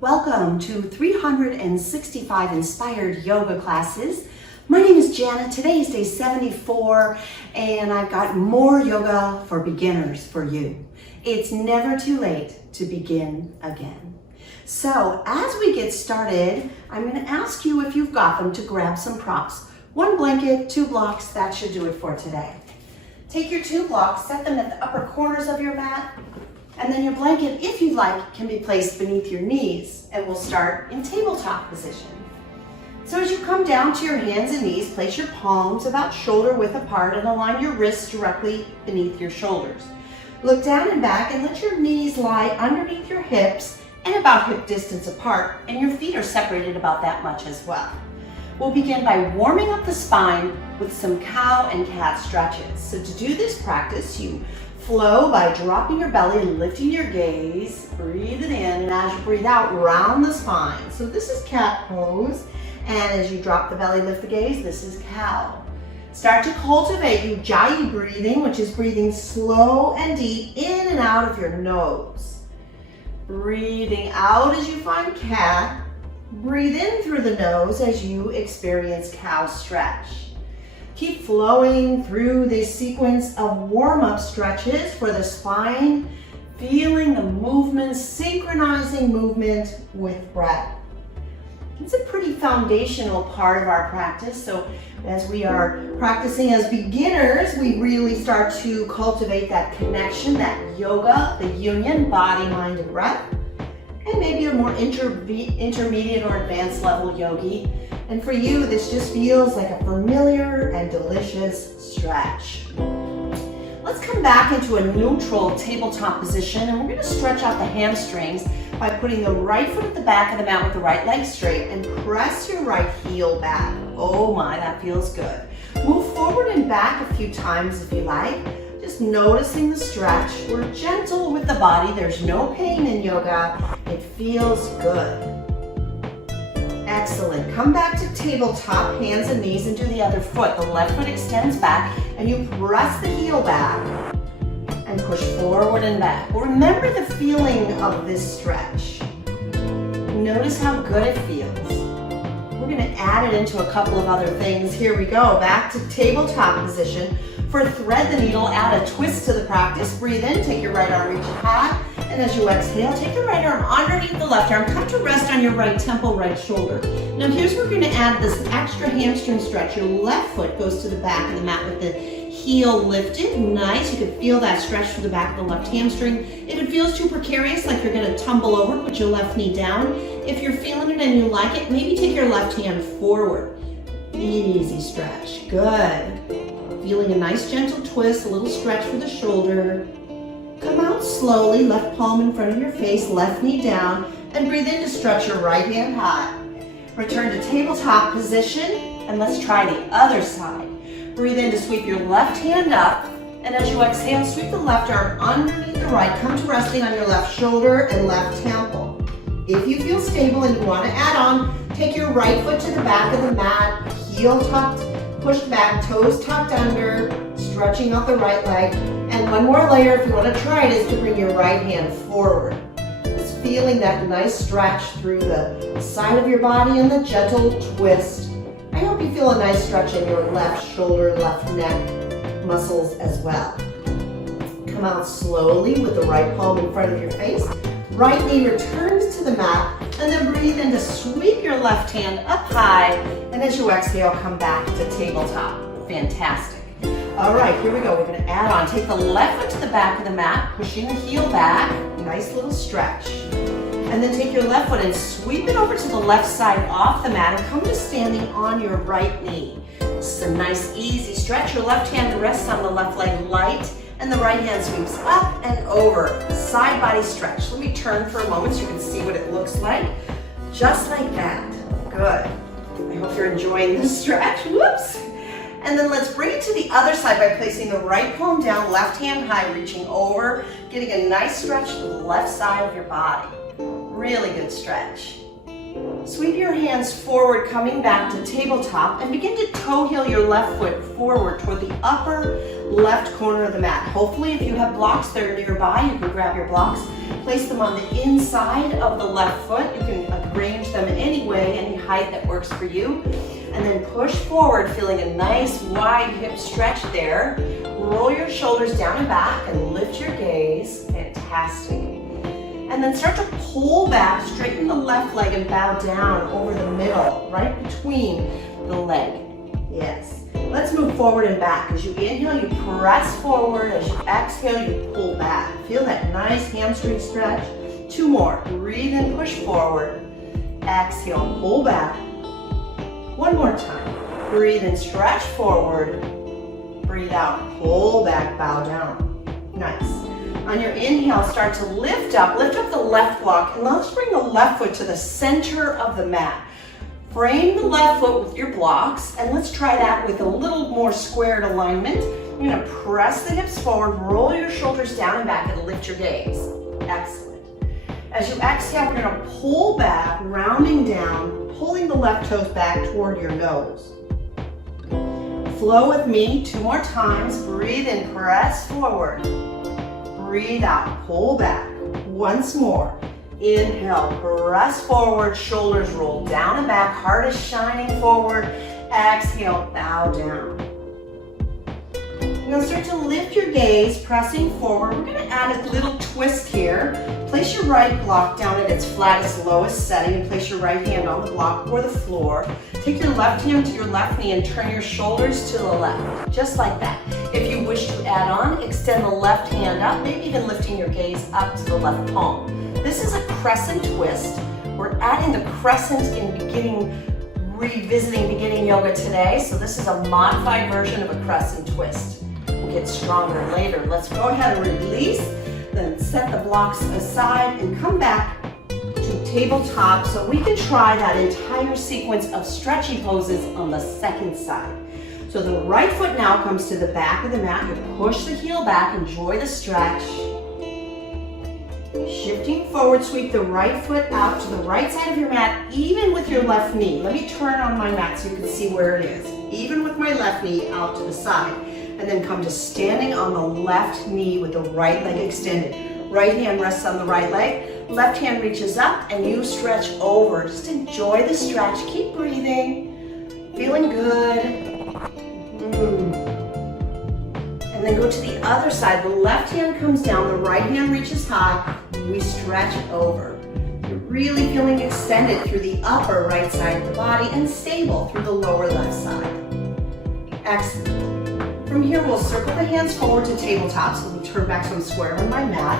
Welcome to 365 Inspired Yoga Classes. My name is Jana. Today is day 74 and I've got more yoga for beginners for you. It's never too late to begin again. So as we get started, I'm going to ask you if you've got them to grab some props. One blanket, 2 blocks, that should do it for today. Take your 2 blocks, set them at the upper corners of your mat. And then your blanket, if you like, can be placed beneath your knees, and we'll start in tabletop position. So as you come down to your hands and knees, place your palms about shoulder width apart and align your wrists directly beneath your shoulders. Look down and back and let your knees lie underneath your hips and about hip distance apart, and your feet are separated about that much as well. We'll begin by warming up the spine with some cow and cat stretches. So to do this practice, you flow by dropping your belly and lifting your gaze, breathe it in, and as you breathe out, round the spine. So this is cat pose, and as you drop the belly, lift the gaze, this is cow. Start to cultivate ujjayi breathing, which is breathing slow and deep in and out of your nose. Breathing out as you find cat, breathe in through the nose as you experience cow stretch. Keep flowing through this sequence of warm-up stretches for the spine, feeling the movement, synchronizing movement with breath. It's a pretty foundational part of our practice, so as we are practicing as beginners, we really start to cultivate that connection, that yoga, the union, body, mind, and breath, and maybe a more intermediate or advanced level yogi. And for you, this just feels like a familiar and delicious stretch. Let's come back into a neutral tabletop position, and we're going to stretch out the hamstrings by putting the right foot at the back of the mat with the right leg straight and press your right heel back. Oh my, that feels good. Move forward and back a few times if you like, just noticing the stretch. We're gentle with the body. There's no pain in yoga. It feels good. Excellent. Come back to tabletop, hands and knees, and do the other foot. The left foot extends back, and you press the heel back and push forward and back. Well, remember the feeling of this stretch. Notice how good it feels. We're going to add it into a couple of other things. Here we go. Back to tabletop position. For thread the needle, add a twist to the practice. Breathe in, take your right arm, reach high, and as you exhale, take the right arm underneath the left arm. Come to rest on your right temple, right shoulder. Now here's where we're going to add this extra hamstring stretch. Your left foot goes to the back of the mat with the heel lifted. Nice. You can feel that stretch through the back of the left hamstring. If it feels too precarious, like you're going to tumble over, put your left knee down. If you're feeling it and you like it, maybe take your left hand forward. Easy stretch. Good. Feeling a nice gentle twist, a little stretch for the shoulder. Come out slowly, left palm in front of your face, left knee down, and breathe in to stretch your right hand high. Return to tabletop position, and let's try the other side. Breathe in to sweep your left hand up, and as you exhale, sweep the left arm underneath the right. Come to resting on your left shoulder and left temple. If you feel stable and you want to add on, take your right foot to the back of the mat, heel tucked, pushed back, toes tucked under, stretching out the right leg. And one more layer, if you want to try it, is to bring your right hand forward. Just feeling that nice stretch through the side of your body and the gentle twist. I hope you feel a nice stretch in your left shoulder, left neck muscles as well. Come out slowly with the right palm in front of your face. Right knee returns to the mat, and then breathe in to sweep your left hand up high, and as you exhale, come back to tabletop. Fantastic. All right, here we go. We're going to add on. Take the left foot to the back of the mat, pushing the heel back. Nice little stretch. And then take your left foot and sweep it over to the left side off the mat and come to standing on your right knee. This is a nice, easy stretch. Your left hand rests on the left leg light, and the right hand sweeps up and over. Side body stretch. Let me turn for a moment so you can see what it looks like. Just like that. Good. I hope you're enjoying this stretch. Whoops. And then let's bring it to the other side by placing the right palm down, left hand high, reaching over, getting a nice stretch to the left side of your body. Really good stretch. Sweep your hands forward, coming back to tabletop, and begin to toe heel your left foot forward toward the upper left corner of the mat. Hopefully, if you have blocks that are nearby, you can grab your blocks, place them on the inside of the left foot. You can arrange them any way, any height that works for you. And then push forward, feeling a nice wide hip stretch there. Roll your shoulders down and back and lift your gaze. Fantastic. And then start to pull back, straighten the left leg and bow down over the middle, right between the leg. Yes. Let's move forward and back. As you inhale, you press forward. As you exhale, you pull back. Feel that nice hamstring stretch. 2 more. Breathe in, push forward. Exhale, pull back. 1 more time. Breathe in, stretch forward. Breathe out, pull back, bow down. Nice. On your inhale, start to lift up the left block, and let's bring the left foot to the center of the mat. Frame the left foot with your blocks, and let's try that with a little more squared alignment. You're gonna press the hips forward, roll your shoulders down and back, and lift your gaze. Excellent. As you exhale, we're gonna pull back, rounding down, pulling the left toes back toward your nose. Flow with me 2 more times. Breathe in, press forward. Breathe out, pull back. Once more. Inhale, press forward, shoulders roll down and back, heart is shining forward. Exhale, bow down. You're going to start to lift your gaze, pressing forward. We're going to add a little twist here. Place your right block down at its flattest, lowest setting, and place your right hand on the block or the floor. Take your left hand to your left knee and turn your shoulders to the left, just like that. If you wish to add on, extend the left hand up, maybe even lifting your gaze up to the left palm. This is a crescent twist. We're adding the crescent in revisiting beginning yoga today, so this is a modified version of a crescent twist. We'll get stronger later. Let's go ahead and release, then set the blocks aside and come back to tabletop so we can try that entire sequence of stretchy poses on the second side. So the right foot now comes to the back of the mat. You push the heel back, enjoy the stretch. Shifting forward, sweep the right foot out to the right side of your mat, even with your left knee. Let me turn on my mat so you can see where it is. Even with my left knee out to the side. And then come to standing on the left knee with the right leg extended. Right hand rests on the right leg. Left hand reaches up and you stretch over. Just enjoy the stretch. Keep breathing. Feeling good. And then go to the other side. The left hand comes down, the right hand reaches high. We stretch over. You're really feeling extended through the upper right side of the body and stable through the lower left side. Excellent. From here, we'll circle the hands forward to tabletop, so we turn back so I'm square on my mat.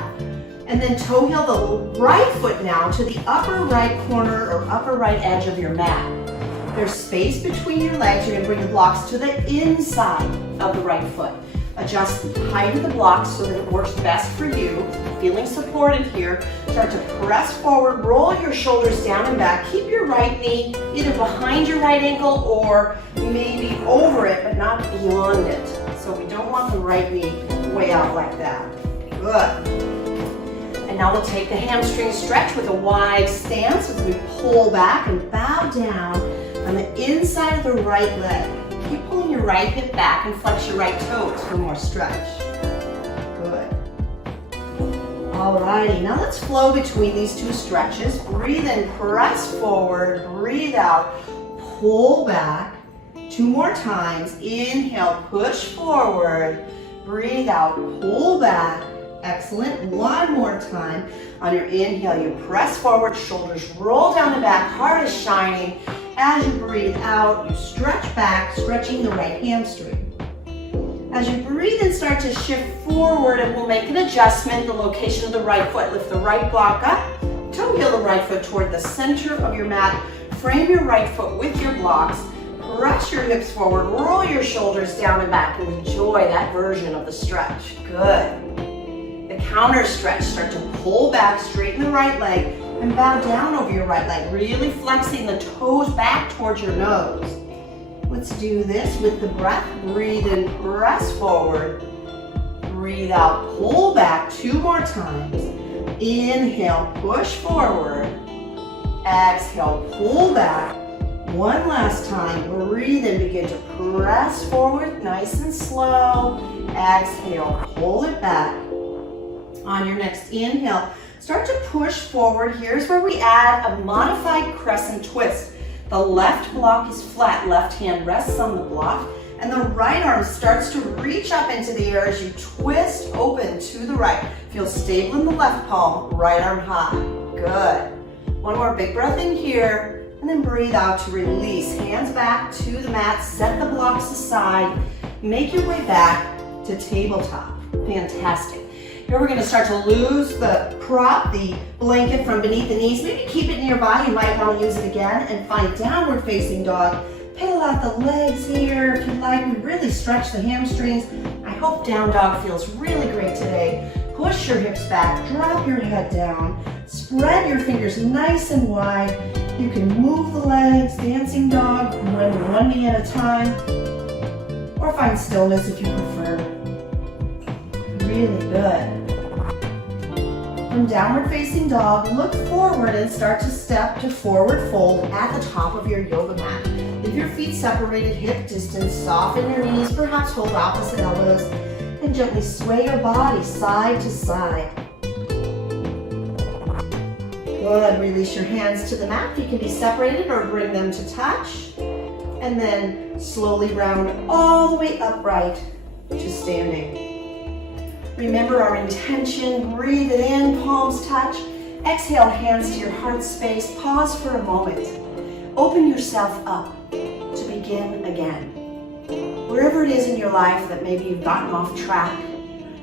And then toe heel the right foot now to the upper right corner or upper right edge of your mat. There's space between your legs. You're going to bring your blocks to the inside of the right foot. Adjust the height of the blocks so that it works best for you. Feeling supported here. Start to press forward, roll your shoulders down and back. Keep your right knee either behind your right ankle or maybe over it, but not beyond it. So we don't want the right knee way out like that. Good. And now we'll take the hamstring stretch with a wide stance as we pull back and bow down on the inside of the right leg. Keep pulling your right hip back and flex your right toes for more stretch. Good. Alrighty, now let's flow between these two stretches. Breathe in, press forward, breathe out, pull back. 2 more times. Inhale, push forward, breathe out, pull back. Excellent. 1 more time. On your inhale, you press forward, shoulders roll down the back, heart is shining. As you breathe out, you stretch back, stretching the right hamstring. As you breathe in, start to shift forward, and we'll make an adjustment. The location of the right foot, lift the right block up, toe heel the right foot toward the center of your mat, frame your right foot with your blocks, press your hips forward, roll your shoulders down and back, and enjoy that version of the stretch. Good. The counter stretch, start to pull back, straighten the right leg, and bow down over your right leg, really flexing the toes back towards your nose. Let's do this with the breath. Breathe in, press forward. Breathe out, pull back 2 more times. Inhale, push forward. Exhale, pull back. One last time, breathe in, begin to press forward, nice and slow. Exhale, pull it back. On your next inhale, start to push forward. Here's where we add a modified crescent twist. The left block is flat, left hand rests on the block, and the right arm starts to reach up into the air as you twist open to the right. Feel stable in the left palm, right arm high. Good. One more big breath in here. And then breathe out to release. Hands back to the mat, set the blocks aside. Make your way back to tabletop. Fantastic. Here we're gonna start to lose the prop, the blanket from beneath the knees. Maybe keep it nearby, you might wanna use it again, and find downward facing dog. Pedal out the legs here if you like. We really stretch the hamstrings. I hope down dog feels really great today. Push your hips back, drop your head down. Spread your fingers nice and wide. You can move the legs, dancing dog, one knee at a time, or find stillness if you prefer. Really good. From downward facing dog, look forward and start to step to forward fold at the top of your yoga mat. Leave your feet separated, hip distance, soften your knees, perhaps hold opposite elbows, and gently sway your body side to side. Good, release your hands to the mat. You can be separated or bring them to touch. And then slowly round all the way upright to standing. Remember our intention, breathe it in, palms touch. Exhale, hands to your heart space. Pause for a moment. Open yourself up to begin again. Wherever it is in your life that maybe you've gotten off track,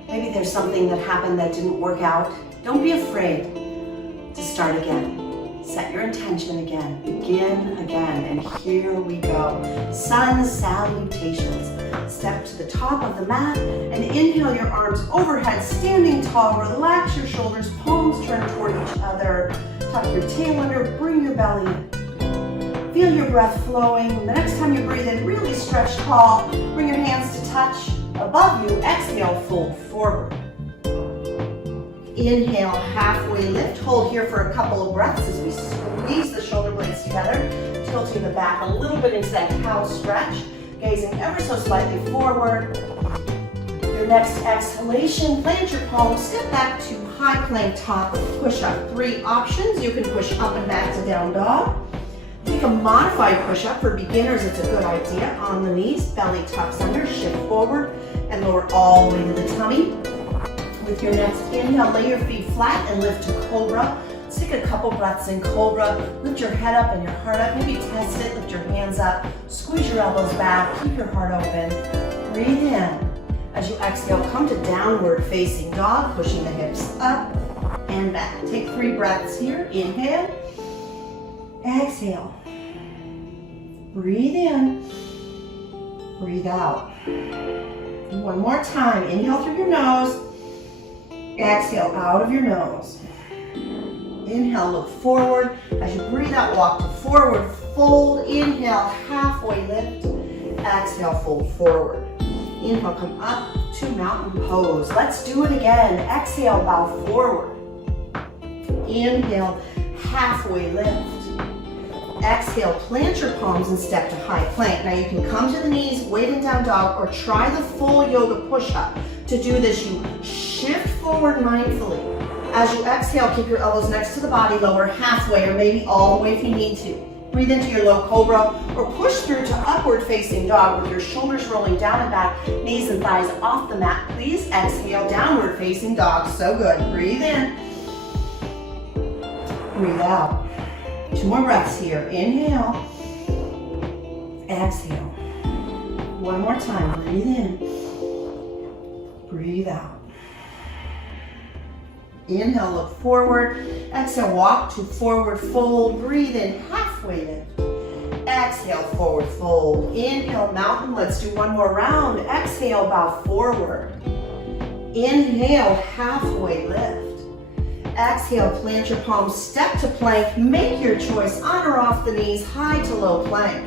maybe there's something that happened that didn't work out, don't be afraid to start again. Set your intention again. Begin again. And here we go. Sun salutations. Step to the top of the mat and inhale your arms overhead, standing tall. Relax your shoulders, palms turn toward each other. Tuck your tail under, bring your belly in. Feel your breath flowing. The next time you breathe in, really stretch tall. Bring your hands to touch above you. Exhale, fold forward. Inhale, halfway lift. Hold here for a couple of breaths as we squeeze the shoulder blades together, tilting the back a little bit into that cow stretch, gazing ever so slightly forward. Your next exhalation, plant your palms, step back to high plank top push-up. 3 options. You can push up and back to down dog. Take a modified push-up. For beginners, it's a good idea. On the knees, belly tucks under, shift forward, and lower all the way to the tummy. With your next inhale, lay your feet flat and lift to cobra. Let's take a couple breaths in cobra. Lift your head up and your heart up. Maybe test it. Lift your hands up. Squeeze your elbows back. Keep your heart open. Breathe in. As you exhale, come to downward facing dog, pushing the hips up and back. Take 3 breaths here. Inhale. Exhale. Breathe in. Breathe out. One more time. Inhale through your nose. Exhale out of your nose. Inhale, look forward. As you breathe out, walk to forward fold. Inhale, halfway lift. Exhale, fold forward. Inhale, come up to mountain pose. Let's do it again. Exhale, bow forward. Inhale, halfway lift. Exhale, plant your palms and step to high plank. Now you can come to the knees, weight in down dog, or try the full yoga push-up. To do this, you shift forward mindfully. As you exhale, keep your elbows next to the body, lower halfway or maybe all the way if you need to. Breathe into your low cobra or push through to upward facing dog with your shoulders rolling down and back, knees and thighs off the mat. Please exhale, downward facing dog. So good. Breathe in. Breathe out. 2 more breaths here. Inhale. Exhale. One more time. Breathe in. Breathe out. Inhale, look forward. Exhale, walk to forward fold. Breathe in, halfway lift. Exhale, forward fold. Inhale, mountain. Let's do 1 more round. Exhale, bow forward. Inhale, halfway lift. Exhale, plant your palms, step to plank. Make your choice, on or off the knees, high to low plank.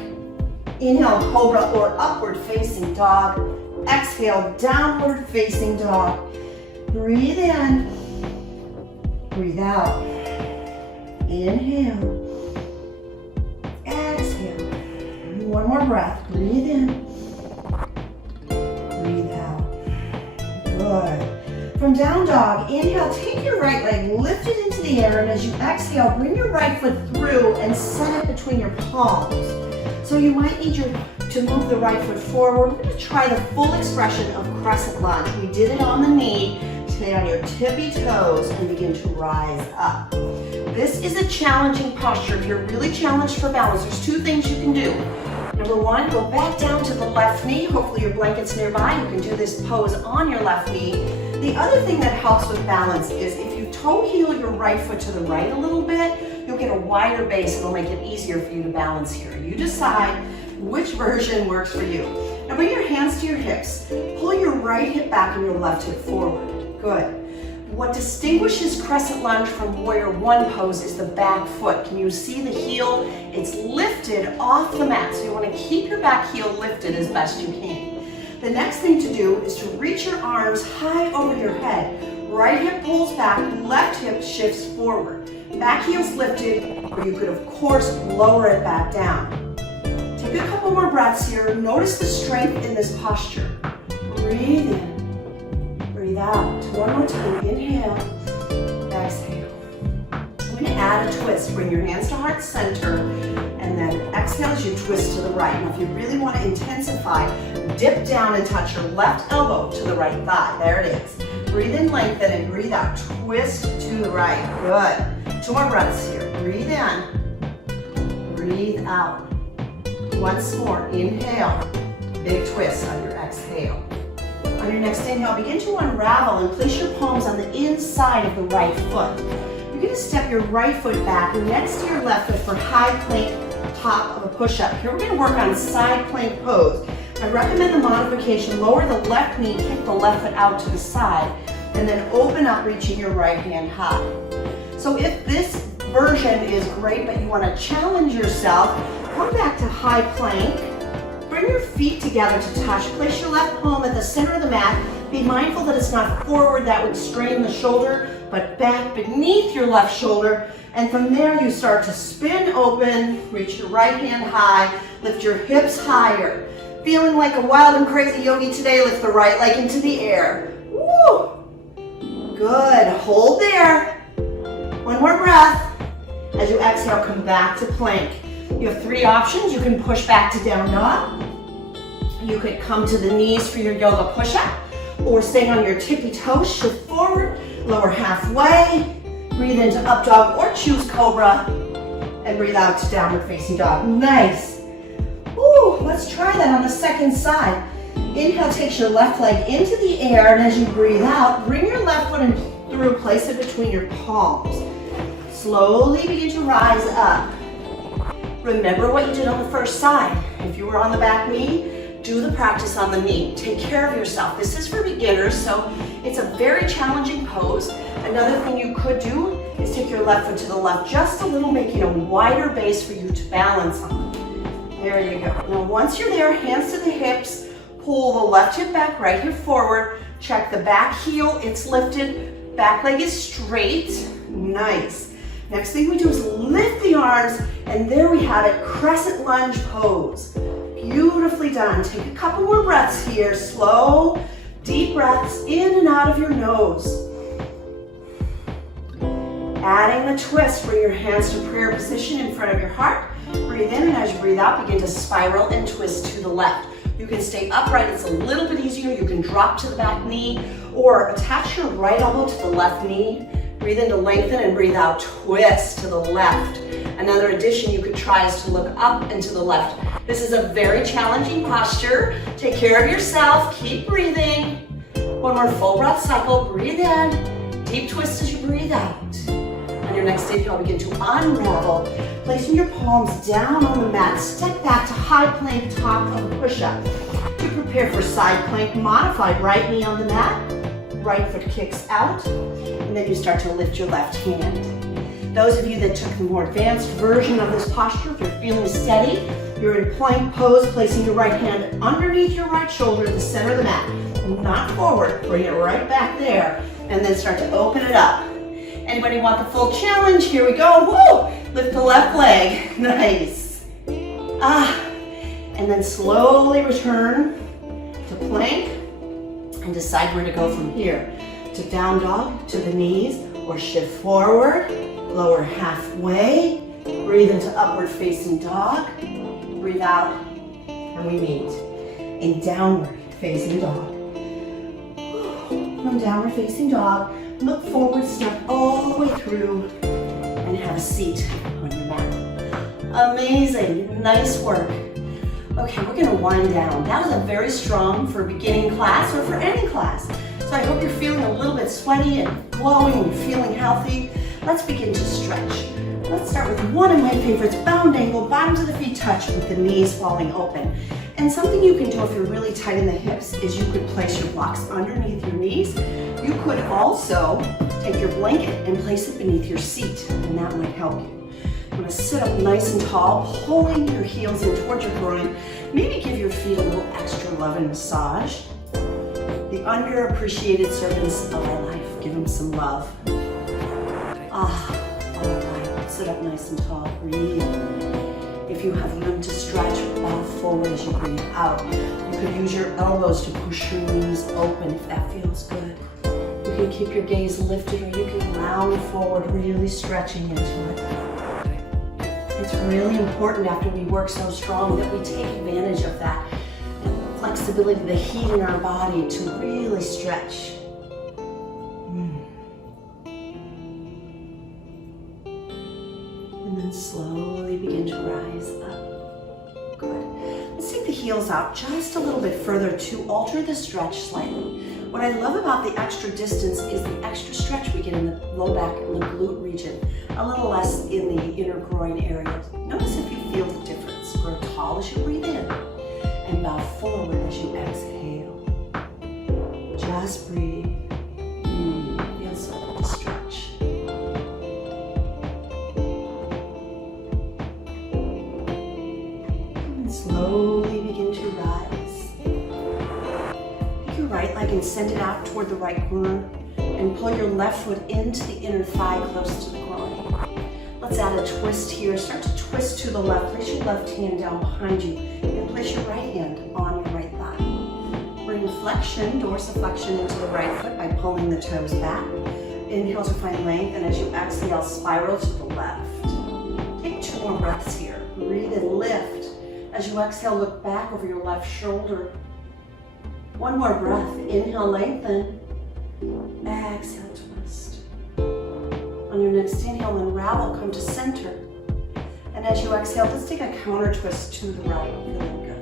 Inhale, cobra or upward facing dog. Exhale, downward facing dog. Breathe in, breathe out. Inhale. Exhale. One more breath. Breathe in. Breathe out. Good. From down dog, inhale, take your right leg, lift it into the air, and as you exhale, bring your right foot through and set it between your palms. So you might need to move the right foot forward. We're going to try the full expression of crescent lunge. We did it on the knee. Stay on your tippy toes and begin to rise up. This is a challenging posture. If you're really challenged for balance, there's two things you can do. Number one, go back down to the left knee. Hopefully your blanket's nearby. You can do this pose on your left knee. The other thing that helps with balance is if you toe heel your right foot to the right a little bit, you'll get a wider base. It'll make it easier for you to balance here. You decide which version works for you. Now bring your hands to your hips. Pull your right hip back and your left hip forward. Good. What distinguishes crescent lunge from warrior one pose is the back foot. Can you see the heel? It's lifted off the mat, so you want to keep your back heel lifted as best you can. The next thing to do is to reach your arms high over your head. Right hip pulls back, left hip shifts forward. Back heel's lifted, or you could of course lower it back down. Take a couple more breaths here. Notice the strength in this posture. Breathe in, breathe out. One more time, inhale, exhale. I'm going to add a twist. Bring your hands to heart center, and then exhale as you twist to the right. Now if you really want to intensify, dip down and touch your left elbow to the right thigh. There it is. Breathe in, lengthen, and breathe out. Twist to the right. Good. Two more breaths here. Breathe in. Breathe out. Once more. Inhale. Big twist on your exhale. On your next inhale, begin to unravel and place your palms on the inside of the right foot. You're going to step your right foot back next to your left foot for high plank top of a push-up. Here we're going to work on side plank pose. I recommend the modification, lower the left knee, kick the left foot out to the side, and then open up, reaching your right hand high. So if this version is great, but you want to challenge yourself, come back to high plank. Bring your feet together to touch. Place your left palm at the center of the mat. Be mindful that it's not forward, that would strain the shoulder, but back beneath your left shoulder. And from there you start to spin open, reach your right hand high, lift your hips higher. Feeling like a wild and crazy yogi today, lift the right leg into the air. Woo! Good, hold there. One more breath. As you exhale, come back to plank. You have three options. You can push back to down dog. You could come to the knees for your yoga push-up, or stay on your tippy toes, shift forward, lower halfway, breathe into up dog or choose cobra, and breathe out to downward facing dog. Nice. Ooh, let's try that on the second side. Inhale takes your left leg into the air, and as you breathe out, bring your left foot in through, place it between your palms. Slowly begin to rise up. Remember what you did on the first side. If you were on the back knee, do the practice on the knee. Take care of yourself. This is for beginners, so it's a very challenging pose. Another thing you could do is take your left foot to the left just a little, making a wider base for you to balance on. There you go. Now once you're there, hands to the hips, pull the left hip back, right hip forward. Check the back heel, it's lifted. Back leg is straight. Nice. Next thing we do is lift the arms, and there we have it, crescent lunge pose. Beautifully done. Take a couple more breaths here. Slow, deep breaths in and out of your nose. Adding the twist, bring your hands to prayer position in front of your heart. Breathe in, and as you breathe out, begin to spiral and twist to the left. You can stay upright, it's a little bit easier. You can drop to the back knee, or attach your right elbow to the left knee. Breathe in to lengthen, and breathe out, twist to the left. Another addition you could try is to look up and to the left. This is a very challenging posture. Take care of yourself, keep breathing. One more full breath cycle, breathe in, deep twist as you breathe out. On your next inhale, begin to unravel, placing your palms down on the mat. Step back to high plank, top of a push-up. To prepare for side plank, modified right knee on the mat, right foot kicks out, and then you start to lift your left hand. Those of you that took the more advanced version of this posture, if you're feeling steady, you're in plank pose, placing your right hand underneath your right shoulder at the center of the mat. Not forward, bring it right back there, and then start to open it up. Anybody want the full challenge? Here we go. Woo! Lift the left leg. Nice. And then slowly return to plank and decide where to go from here. To down dog, to the knees, or shift forward, lower halfway. Breathe into upward facing dog. Breathe out, and we meet in downward facing dog. From downward facing dog, look forward, step all the way through, and have a seat on your mat. Amazing, nice work. Okay, we're gonna wind down. That was a very strong for a beginning class or for any class. So I hope you're feeling a little bit sweaty and glowing and feeling healthy. Let's begin to stretch. Let's start with one of my favorites, bound angle, bottoms of the feet touch with the knees falling open. And something you can do if you're really tight in the hips is you could place your blocks underneath your knees. You could also take your blanket and place it beneath your seat, and that might help you. I'm gonna sit up nice and tall, pulling your heels in towards your groin. Maybe give your feet a little extra love and massage. The underappreciated servants of our life, give them some love. All right, sit up nice and tall, breathe. If you have room to stretch, bow forward as you breathe out. You could use your elbows to push your knees open if that feels good. You can keep your gaze lifted, or you can round forward, really stretching into it. It's really important after we work so strong that we take advantage of that flexibility, the heat in our body to really stretch. And then slowly begin to rise up. Good. Let's take the heels out just a little bit further to alter the stretch slightly. What I love about the extra distance is the extra stretch we get in the low back and the glute region, a little less in the inner groin area. Notice if you feel the difference. Grow tall as you breathe in and bow forward as you exhale. Just breathe. Feel so good to stretch. And slowly begin to rise. Take your right leg and send it out toward the right corner and pull your left foot into the inner thigh close to the groin. Let's add a twist here. Start to twist to the left. Place your left hand down behind you and place your right hand on your right thigh. Bring flexion, dorsiflexion into the right foot by pulling the toes back. Inhale to find length, and as you exhale, spiral to the left. Take 2 more breaths here. Breathe and lift. As you exhale, look back over your left shoulder. 1 more breath. Inhale, lengthen. Exhale, twist. On your next inhale, unravel, come to center. And as you exhale, let's take a counter twist to the right, feeling good.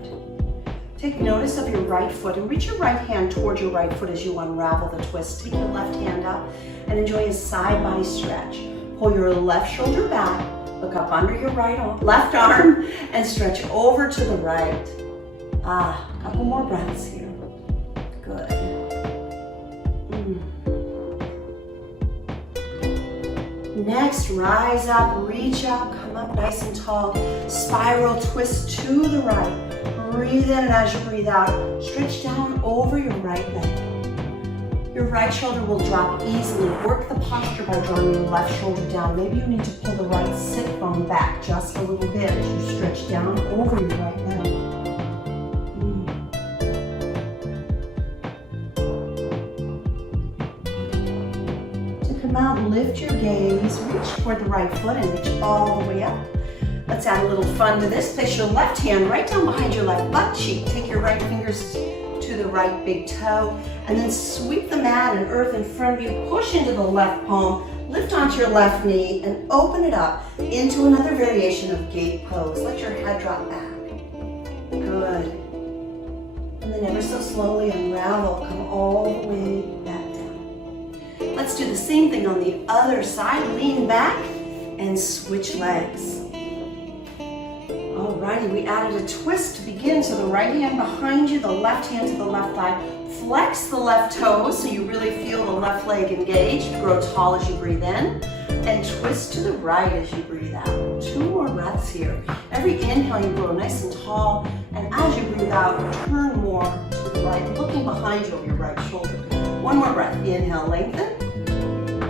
Take notice of your right foot and reach your right hand towards your right foot as you unravel the twist. Take your left hand up and enjoy a side body stretch. Pull your left shoulder back, look up under your left arm, and stretch over to the right. A couple more breaths here. Good. Next, rise up, reach up, come up nice and tall. Spiral twist to the right. Breathe in, and as you breathe out, stretch down over your right leg. Your right shoulder will drop easily. Work the posture by drawing your left shoulder down. Maybe you need to pull the right sit bone back just a little bit as you stretch down over your right leg. Out, lift your gaze, reach toward the right foot and reach all the way up. Let's add a little fun to this. Place your left hand right down behind your left butt cheek. Take your right fingers to the right big toe and then sweep the mat and earth in front of you. Push into the left palm, lift onto your left knee and open it up into another variation of gate pose. Let your head drop back. Good. And then ever so slowly unravel, come all the way back. Let's do the same thing on the other side. Lean back and switch legs. Alrighty, we added a twist to begin. So the right hand behind you, the left hand to the left thigh. Flex the left toes so you really feel the left leg engaged. Grow tall as you breathe in. And twist to the right as you breathe out. 2 more breaths here. Every inhale you grow nice and tall. And as you breathe out, turn more to the right, looking behind you over your right shoulder. 1 more breath. Inhale, lengthen.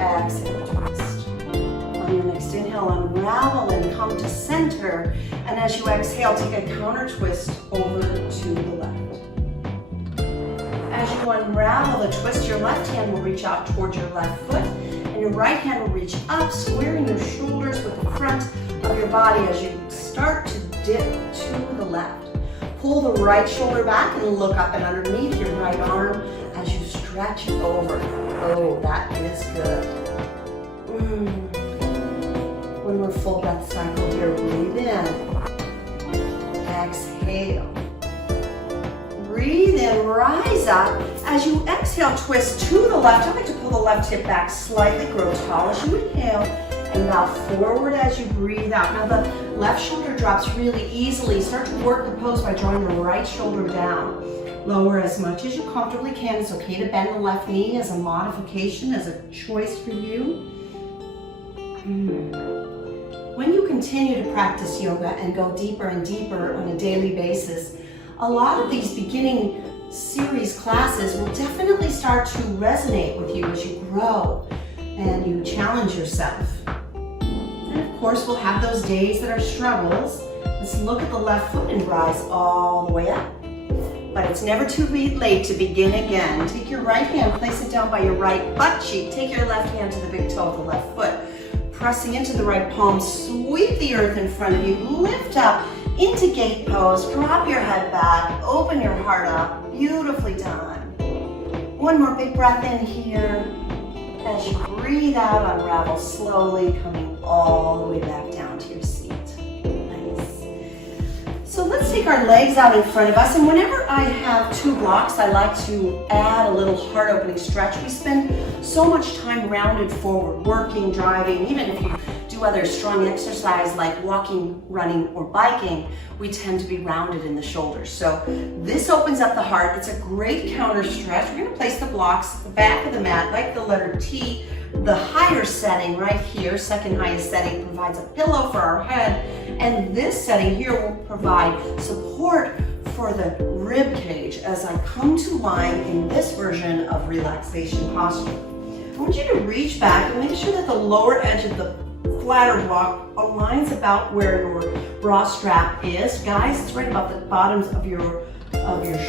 exhale, twist. On your next inhale, unravel and come to center. And as you exhale, take a counter twist over to the left. As you unravel the twist, your left hand will reach out towards your left foot, and your right hand will reach up, squaring your shoulders with the front of your body as you start to dip to the left. Pull the right shoulder back and look up and underneath your right arm as you stretch it over. Oh, that is good. One more full breath cycle here. Breathe in. Exhale. Breathe in, rise up. As you exhale, twist to the left. I like to pull the left hip back slightly, grow tall as you inhale, and bow forward as you breathe out. Now the left shoulder drops really easily. Start to work the pose by drawing the right shoulder down. Lower as much as you comfortably can. It's okay to bend the left knee as a modification, as a choice for you. When you continue to practice yoga and go deeper and deeper on a daily basis, a lot of these beginning series classes will definitely start to resonate with you as you grow and you challenge yourself. And of course, we'll have those days that are struggles. Let's look at the left foot and rise all the way up. But it's never too late to begin again. Take your right hand, place it down by your right butt cheek. Take your left hand to the big toe of the left foot. Pressing into the right palm, sweep the earth in front of you, lift up into gate pose, drop your head back, open your heart up. Beautifully done. One more big breath in here. As you breathe out, unravel slowly, coming all the way back down to your seat. Nice. So let's take our legs out in front of us, and whenever I have two blocks, I like to add a little heart opening stretch. We spend so much time rounded forward, working, driving, even if you do other strong exercise like walking, running, or biking, we tend to be rounded in the shoulders. So this opens up the heart. It's a great counter stretch. We're gonna place the blocks at the back of the mat like the letter T. The higher setting right here, second highest setting, provides a pillow for our head, and this setting here will provide support for the rib cage as I come to lying in this version of relaxation posture. I want you to reach back and make sure that the lower edge of the flatter block aligns about where your bra strap is. Guys, it's right about the bottoms of your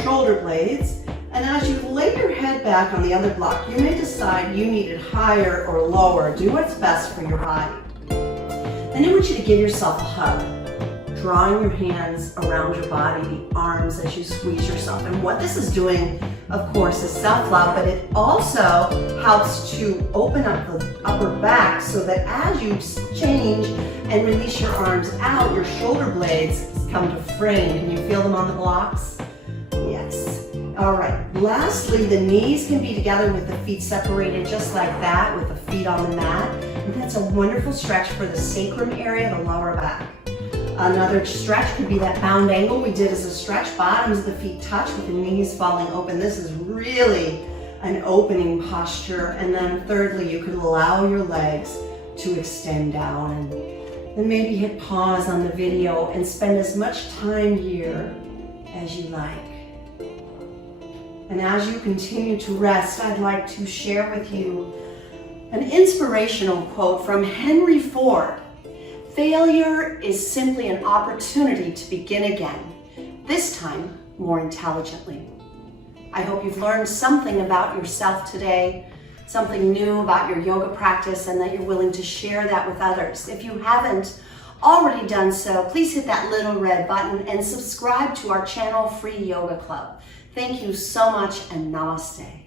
shoulder blades. And as you lay your head back on the other block, you may decide you need it higher or lower. Do what's best for your body. And I want you to give yourself a hug, drawing your hands around your body, the arms as you squeeze yourself. And what this is doing, of course, is self-love, but it also helps to open up the upper back so that as you change and release your arms out, your shoulder blades come to frame. Can you feel them on the blocks? Yes. All right. Lastly, the knees can be together with the feet separated just like that, with the feet on the mat. And that's a wonderful stretch for the sacrum area, the lower back. Another stretch could be that bound angle we did as a stretch. Bottoms of the feet touch with the knees falling open. This is really an opening posture. And then thirdly, you could allow your legs to extend down and then maybe hit pause on the video and spend as much time here as you like. And as you continue to rest, I'd like to share with you an inspirational quote from Henry Ford. Failure is simply an opportunity to begin again, this time more intelligently. I hope you've learned something about yourself today, something new about your yoga practice, and that you're willing to share that with others. If you haven't already done so, please hit that little red button and subscribe to our channel, Free Yoga Club. Thank you so much, and namaste.